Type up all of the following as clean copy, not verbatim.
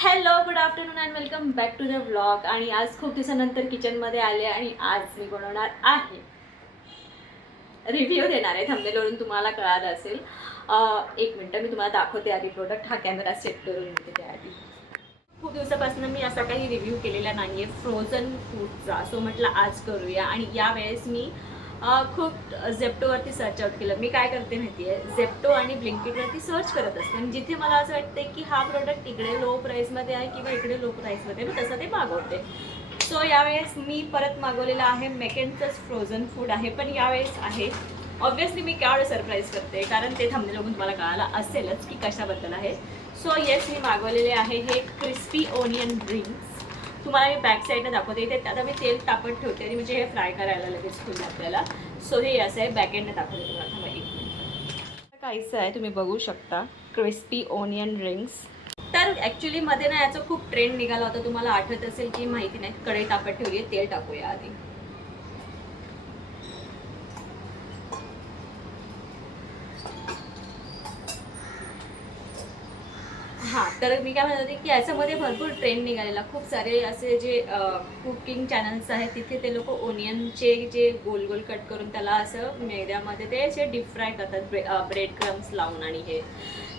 Hello, good afternoon and welcome back to the vlog. आणि आज खूप दिवसानंतर किचनमध्ये आले आणि आज मी बनवणार आहे रिव्ह्यू देणार आहे. थंबनेलवरून तुम्हाला कळालं असेल. एक मिनटं मी तुम्हाला दाखवते आधी प्रोडक्ट. हा कॅमेरा सेट करून घेते त्याआधी. खूप दिवसापासून मी असा काही रिव्ह्यू केलेला नाही आहे फ्रोझन फूडचा. सो म्हटलं आज करूया. आणि यावेळेस मी खूप झेप्टोवरती सर्च आउट केलं. मी काय करते माहिती आहे, झेप्टो आणि ब्लिंकिटवरती सर्च करत असते आणि जिथे मला असं वाटते की हा प्रोडक्ट इकडे लो प्राईसमध्ये आहे किंवा इकडे लो प्राईसमध्ये, मी तसं ते मागवते. सो यावेळेस मी परत मागवलेलं आहे मेकेनचंच फ्रोझन फूड आहे, पण यावेळेस आहे ऑब्व्हियसली मी काय सरप्राईज करते कारण ते थांबले बघून तुम्हाला कळालं असेलच की कशाबद्दल आहे. सो येस, मी मागवलेले आहे हे क्रिस्पी ओनियन रिंग्स. तुम्हाला मी बॅक साईडनं दाखवते. इथे आता मी तेल तापत ठेवते आणि म्हणजे हे फ्राय करायला लगेच होईल आपल्याला. सो हे असं आहे, बॅक एंडने दाखवते तुम्हाला. थांबा एक मिनिट. काहीचं आहे, तुम्ही बघू शकता क्रिस्पी ओनियन रिंग्स. तर ॲक्च्युली मध्ये ना याचा खूप ट्रेंड निघाला होता, तुम्हाला आठवत असेल की माहिती नाही. कढई तापत ठेवली आहे, तेल टाकूया आधी. हां, तर मी काय म्हणत होते की याच्यामध्ये भरपूर ट्रेंड निघालेला. खूप सारे असे जे कुकिंग चॅनल्स आहेत तिथे ते लोक ओनियनचे जे गोल गोल कट करून त्याला असं मैद्यामध्ये ते असे डीप फ्राय करतात ब्रेड क्रम्स लावून. आणि हे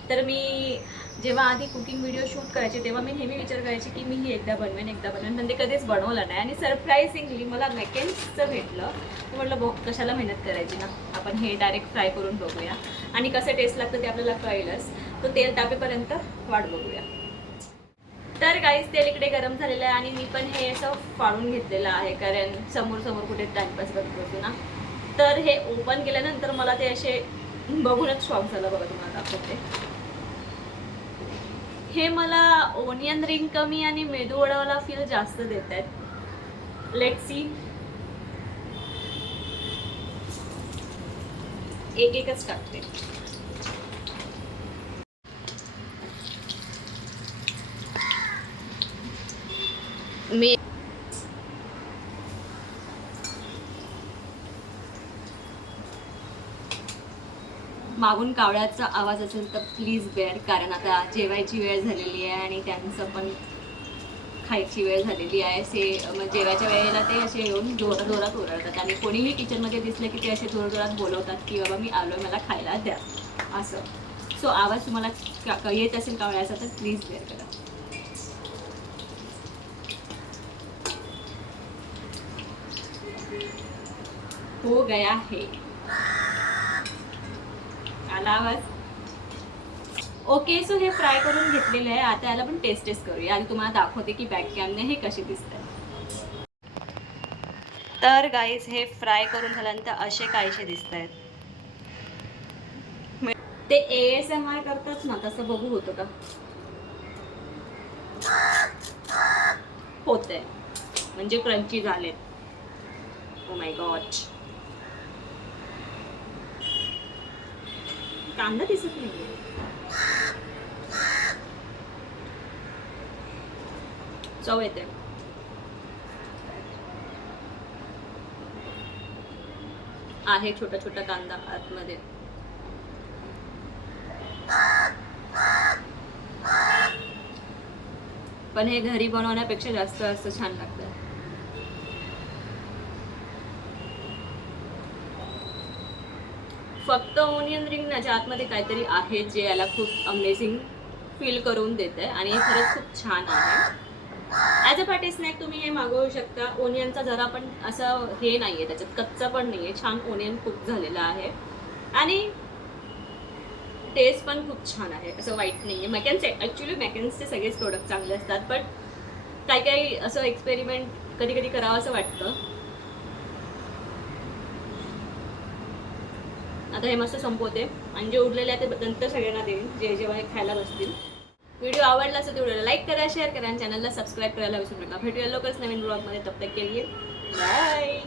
तर मी जेव्हा आधी कुकिंग व्हिडिओ शूट करायचे तेव्हा मी नेहमी विचार करायचे की मी ही एकदा बनवेन पण ते कधीच बनवलं नाही. आणि सरप्राईझिंगली मला मेकेन्सचं भेटलं. तर म्हटलं कशाला मेहनत करायची ना, आपण हे डायरेक्ट फ्राय करून बघूया आणि कसं टेस्ट लागतं ते आपल्याला कळेलच. तो तेल तापेपर्यंत वाट बघूया. तर काहीच तेल इकडे गरम झालेलं आहे आणि मी पण हे असं फाडून घेतलेलं आहे कारण समोर समोर कुठे टाइमपास करत बसू ना. तर हे ओपन केल्यानंतर मला ते असे बघूनच शॉक झालं. बघा तुम्हाला दाखवते. हे मला ओनियन रिंग कमी आणि मेदू वडावाला फील जास्त देत आहेत. Let's see. एक एकच टाकते. मी मागून कावळ्याचा आवाज असेल तर प्लीज बेअर, कारण आता जेवायची वेळ झालेली आहे आणि त्यांचं पण खायची वेळ झालेली आहे. जेवायच्या वेळेला ते असे येऊन जोरात ओरडतात आणि कोणीही किचनमध्ये दिसलं की ते असे जोरात बोलवतात की बाबा मी आलोय, मला खायला द्या असं. सो आवाज तुम्हाला येत असेल कावळ्याचा तर प्लीज बेअर करा. हो गया है. आला आवाज. ओके, सो हे फ्राय करून घेतलेलं आहे. आता याला पण टेस्ट करूया आणि तुम्हाला दाखवते की बॅक कॅमने हे कसे दिसत आहे. तर गाईज हे फ्राय करून झाल्यानंतर असे काहीसे दिसत आहेत. ते ASMR करतात ना तसं बघू होतं का? होतंय म्हणजे क्रंची झालेत. ओ माय गॉड, कांदा दिसत नाही. चव येते. आहे छोटा छोटा कांदा आतमध्ये. पण हे घरी बनवण्यापेक्षा जास्त असं छान लागतं. फक्त ओनियन रिंग नाच्या आतमध्ये काहीतरी आहे जे याला खूप अमेझिंग फील करून देते आणि हे खरंच खूप छान आहे. ॲज अ पार्टी स्नॅक तुम्ही हे मागवू शकता. ओनियनचा जरा पण असं हे नाही आहे, त्याच्यात कच्चा पण नाही आहे. छान ओनियन कुक झालेला आहे आणि टेस्ट पण खूप छान आहे, असं वाईट नाही आहे. ॲक्च्युली मॅकेन्सचे सगळेच प्रोडक्ट चांगले असतात, बट काही असं एक्सपेरिमेंट कधी कधी करावं असं वाटतं. आता हे मस्त संपवते आणि जे उरलेले आहे ते नंतर सगळ्यांना देईन जे जेव्हा हे खायला बसतील. व्हिडिओ आवडला असेल तर व्हिडिओला लाईक करा, शेअर करा आणि चॅनलला सबस्क्राईब करायला विसरू नका. भेटूया लवकरच नवीन ब्लॉगमध्ये. तब तक के लिए बाय.